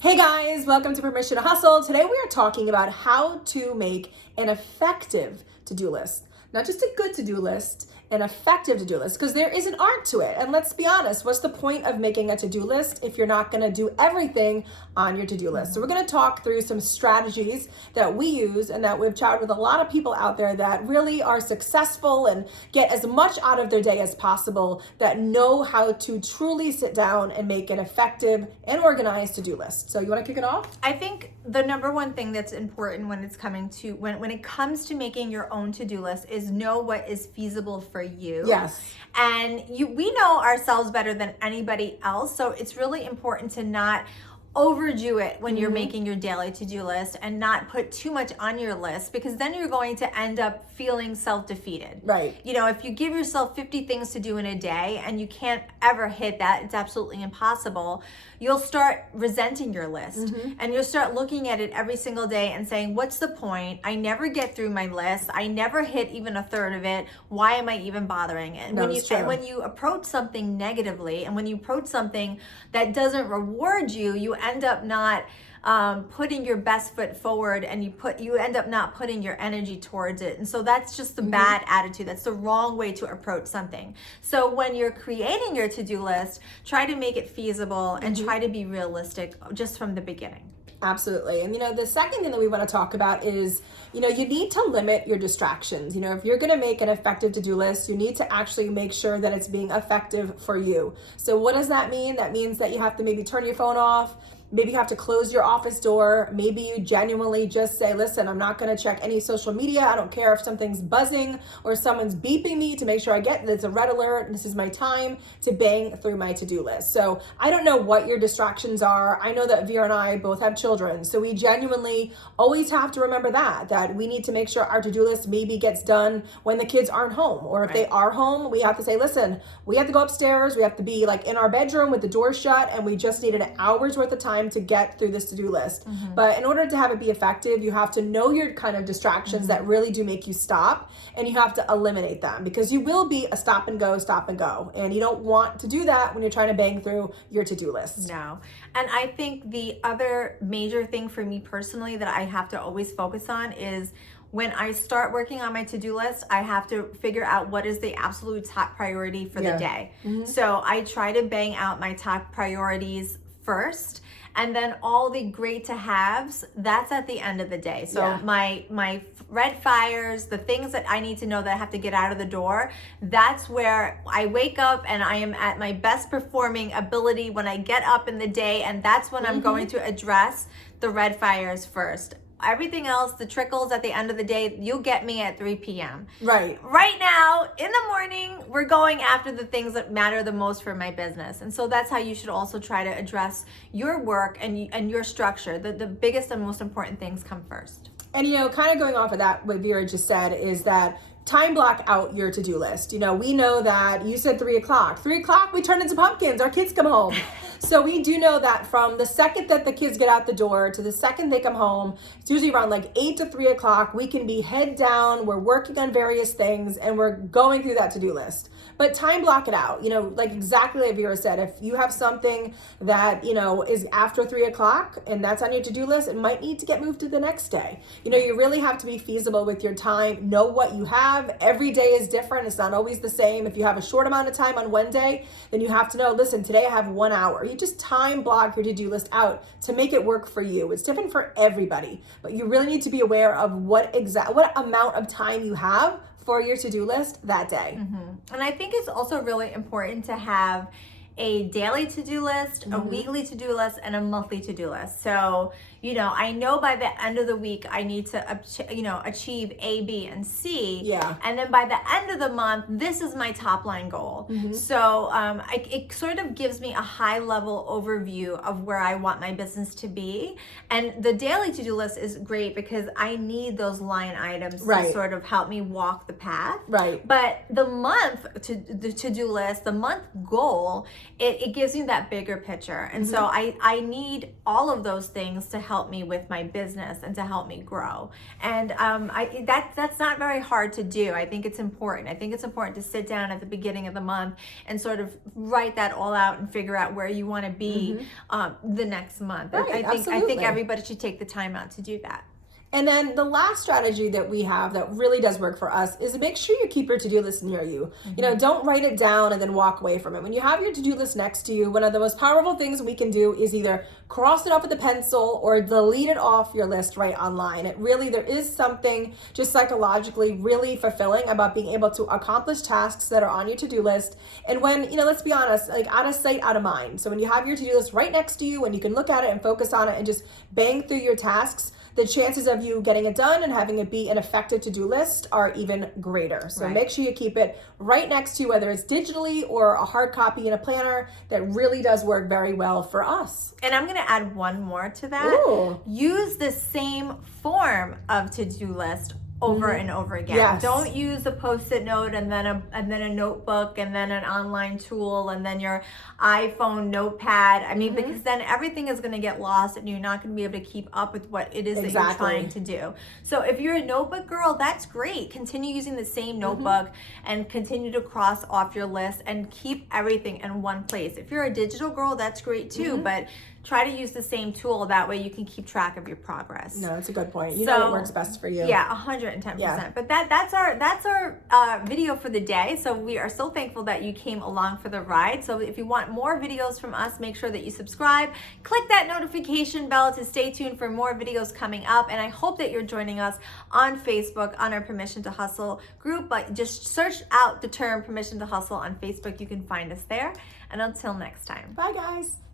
Hey guys, welcome to Permission to Hustle. Today we are talking about how to make an effective to-do list. Not just a good to-do list, an effective to-do list, because there is an art to it. And let's be honest, what's the point of making a to-do list if you're not going to do everything on your to-do list? So we're going to talk through some strategies that we use and that we've chatted with a lot of people out there that really are successful and get as much out of their day as possible, that know how to truly sit down and make an effective and organized to-do list. So you want to kick it off? I think the number one thing that's important when it's coming to when it comes to making your own to-do list is know what is feasible for you. Yes. And we know ourselves better than anybody else, so it's really important to not overdo it when you're making your daily to-do list and not put too much on your list, because then you're going to end up feeling self-defeated. Right. You know, if you give yourself 50 things to do in a day and you can't ever hit that, it's absolutely impossible. You'll start resenting your list and you'll start looking at it every single day and saying, what's the point? I never get through my list. I never hit even a third of it. Why am I even bothering? And when you approach something negatively, and when you approach something that doesn't reward you, you end up not putting your best foot forward, and you end up not putting your energy towards it. And so that's just the bad attitude. That's the wrong way to approach something. So when you're creating your to-do list, try to make it feasible and try to be realistic just from the beginning. Absolutely. And the second thing that we want to talk about is, you need to limit your distractions. If you're going to make an effective to-do list, you need to actually make sure that it's being effective for you. So what does that mean? That means that you have to maybe turn your phone off. Maybe you have to close your office door. Maybe you genuinely just say, listen, I'm not going to check any social media. I don't care if something's buzzing or someone's beeping me, to make sure I get it's a red alert. This is my time to bang through my to-do list. So I don't know what your distractions are. I know that Vera and I both have children. So we genuinely always have to remember that we need to make sure our to-do list maybe gets done when the kids aren't home. Or if they are home, we have to say, listen, we have to go upstairs. We have to be like in our bedroom with the door shut, and we just needed an hour's worth of time to get through this to-do list. But in order to have it be effective, you have to know your kind of distractions that really do make you stop, and you have to eliminate them, because you will be a stop and go, and you don't want to do that when you're trying to bang through your to-do list. No. And I think the other major thing for me personally that I have to always focus on is, when I start working on my to-do list, I have to figure out what is the absolute top priority for the day. So I try to bang out my top priorities first, and then all the great to haves, that's at the end of the day. So my red fires, the things that I need to know that I have to get out of the door, that's where I wake up and I am at my best performing ability when I get up in the day, and that's when I'm going to address the red fires first. Everything else, the trickles at the end of the day, you'll get me at 3 p.m. Right now, in the morning, we're going after the things that matter the most for my business. And so that's how you should also try to address your work and your structure. The biggest and most important things come first. And kind of going off of that, what Vera just said is that time block out your to-do list. We know that you said 3 o'clock. 3 o'clock, we turn into pumpkins. Our kids come home. So we do know that from the second that the kids get out the door to the second they come home, it's usually around like 8 to 3 o'clock, we can be head down, we're working on various things, and we're going through that to-do list. But time block it out. Like exactly like Vera said, if you have something that, is after 3 o'clock and that's on your to-do list, it might need to get moved to the next day. You really have to be feasible with your time, know what you have. Every day is different. It's not always the same. If you have a short amount of time on one day, then you have to know, listen, today I have 1 hour. You just time block your to-do list out to make it work for you. It's different for everybody, but you really need to be aware of what amount of time you have for your to-do list that day. And I think it's also really important to have a daily to-do list, a weekly to-do list, and a monthly to-do list. So, I know by the end of the week, I need to, achieve A, B, and C. Yeah. And then by the end of the month, this is my top line goal. So it sort of gives me a high level overview of where I want my business to be. And the daily to-do list is great because I need those line items to sort of help me walk the path. Right. But the month the to-do list, the month goal it gives me that bigger picture. And so I need all of those things to help me with my business and to help me grow. And that's not very hard to do. I think it's important. I think it's important to sit down at the beginning of the month and sort of write that all out and figure out where you want to be the next month. Right, I think everybody should take the time out to do that. And then the last strategy that we have that really does work for us is make sure you keep your to-do list near you. You know, don't write it down and then walk away from it. When you have your to-do list next to you, one of the most powerful things we can do is either cross it off with a pencil or delete it off your list right online. There is something just psychologically really fulfilling about being able to accomplish tasks that are on your to-do list. And when, let's be honest, like out of sight, out of mind. So when you have your to-do list right next to you and you can look at it and focus on it and just bang through your tasks, the chances of you getting it done and having it be an effective to-do list are even greater. So make sure you keep it right next to you, whether it's digitally or a hard copy in a planner. That really does work very well for us. And I'm going to add one more to that. Ooh. Use the same form of to-do list over and over again. Yes. Don't use a post-it note and then a notebook and then an online tool and then your iPhone notepad. I mean, because then everything is going to get lost and you're not going to be able to keep up with what it is that you're trying to do. So if you're a notebook girl, that's great. Continue using the same notebook and continue to cross off your list and keep everything in one place. If you're a digital girl, that's great too, but try to use the same tool. That way you can keep track of your progress. No, it's a good point. You know what works best for you. Yeah, 110%. Yeah. But that's our video for the day. So we are so thankful that you came along for the ride. So if you want more videos from us, make sure that you subscribe. Click that notification bell to stay tuned for more videos coming up. And I hope that you're joining us on Facebook on our Permission to Hustle group. But just search out the term Permission to Hustle on Facebook. You can find us there. And until next time. Bye, guys.